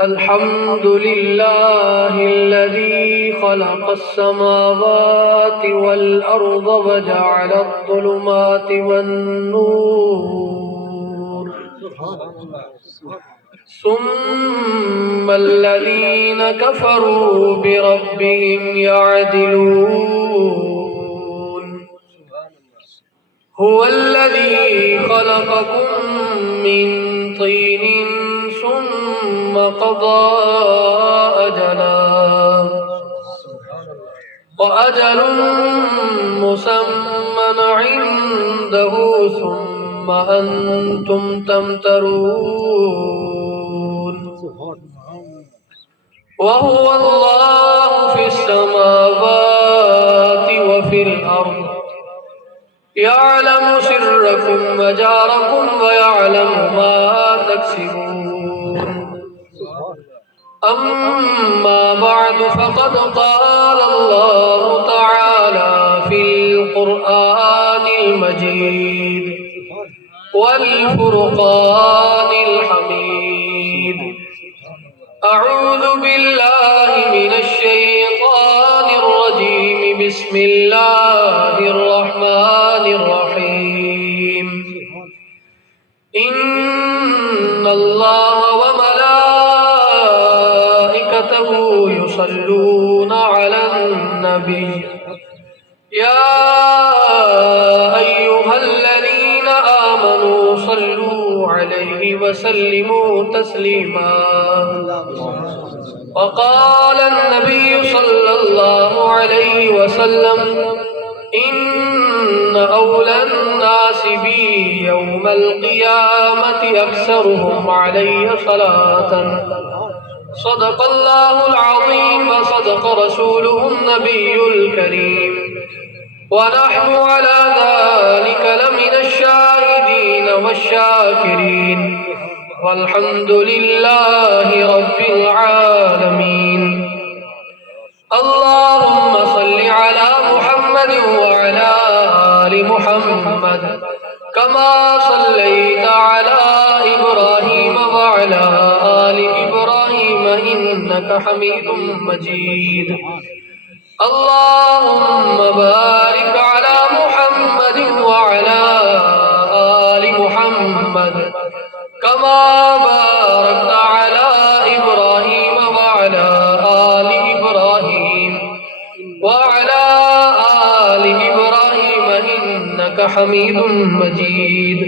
الحمد لله الذي خلق السماوات والأرض وجعل الظلمات والنور ثم الذين كفروا بربهم يعدلون هو الذي خلقكم من طين ثم قضى أجلا وأجل مسمى عنده ثم أنتم تمترون وهو الله في السماوات وفي الأرض يعلم سركم وجاركم ويعلم ما تكسبون أما بعد فقد قال الله تعالى في القرآن المجيد والفرقان الحميد أعوذ بالله من الشيطان الرجيم بسم الله الرحمن الرحيم إن الله وملائكته يصلون على النبي يا أيها الذين آمنوا صلوا عليه وسلموا تسليما وقال النبي صلى الله عليه وسلم إن أولى الناس بي يوم القيامة أكثرهم علي صلاة صدق الله العظيم وصدق رسوله النبي الكريم ونحن على ذلك لمن الشاهدين والشاكرين والحمد لله رب العالمين اللهم صل على محمد وعلى آل محمد كما صليت على إبراهيم وعلى آل إبراهيم إنك حميد مجيد اللهم بارك على محمد وعلى آل محمد كما باركت على إبراهيم وعلى آل إبراهيم وعلى آل إبراهيم إنك حميد مجيد